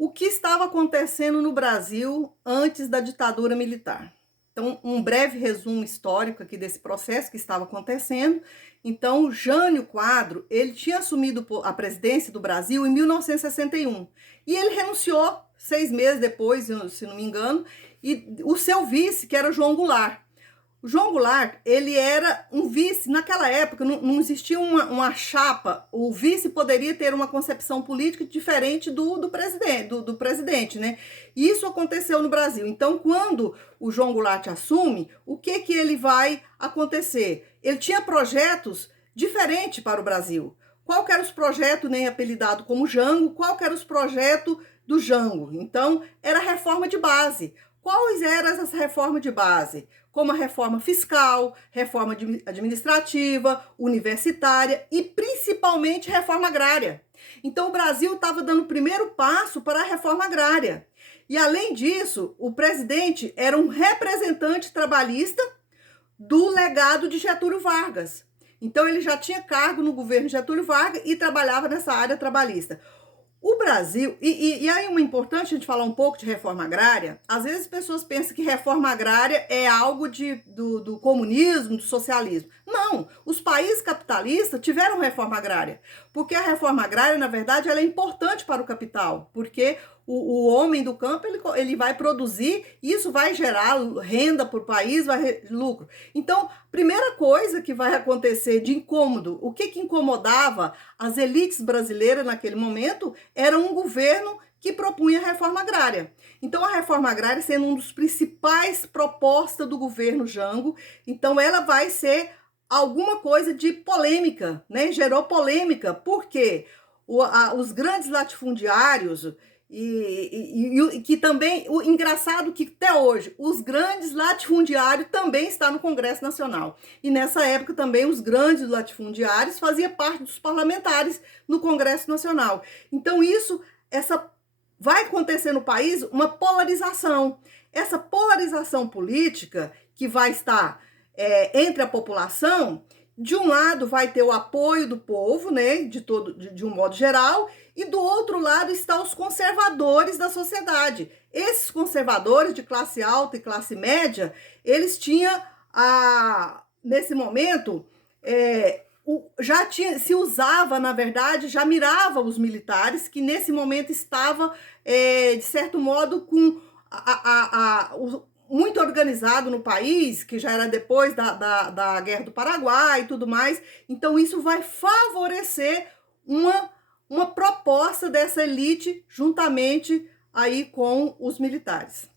O que estava acontecendo no Brasil antes da ditadura militar? Então, um breve resumo histórico aqui desse processo que estava acontecendo. Então, Jânio Quadro, ele tinha assumido a presidência do Brasil em 1961 e ele renunciou 6 meses depois, se não me engano, e o seu vice, que era João Goulart. O João Goulart, ele era um vice, naquela época não existia uma chapa, o vice poderia ter uma concepção política diferente do presidente, né? E isso aconteceu no Brasil. Então, quando o João Goulart assume, o que ele vai acontecer? Ele tinha projetos diferentes para o Brasil. Qual que eram os projetos, nem apelidado como Jango, qual que eram os projetos do Jango? Então, era reforma de base. Quais eram essas reformas de base? Como a reforma fiscal, reforma administrativa, universitária e principalmente reforma agrária. Então o Brasil estava dando o primeiro passo para a reforma agrária. E além disso, o presidente era um representante trabalhista do legado de Getúlio Vargas. Então ele já tinha cargo no governo Getúlio Vargas e trabalhava nessa área trabalhista. O Brasil, e aí uma importante a gente falar um pouco de reforma agrária, às vezes as pessoas pensam que reforma agrária é algo do comunismo, do socialismo. Não, os países capitalistas tiveram reforma agrária, porque a reforma agrária, na verdade, ela é importante para o capital, porque o homem do campo, ele vai produzir, isso vai gerar renda para o país, lucro. Então, primeira coisa que vai acontecer de incômodo, o que incomodava as elites brasileiras naquele momento, era um governo que propunha a reforma agrária. Então, a reforma agrária sendo um dos principais propostas do governo Jango, então ela vai ser alguma coisa de polêmica, né? Gerou polêmica, porque os grandes latifundiários e que também, o engraçado que até hoje, os grandes latifundiários também estão no Congresso Nacional. E nessa época também os grandes latifundiários faziam parte dos parlamentares no Congresso Nacional. Então vai acontecer no país uma polarização. Essa polarização política que vai estar entre a população, de um lado vai ter o apoio do povo, né, de um modo geral, e do outro lado estão os conservadores da sociedade. Esses conservadores de classe alta e classe média, eles tinham, nesse momento, se usava, na verdade, já mirava os militares, que nesse momento estava, de certo modo, com muito organizado no país, que já era depois da Guerra do Paraguai e tudo mais. Então, isso vai favorecer uma proposta dessa elite juntamente aí com os militares.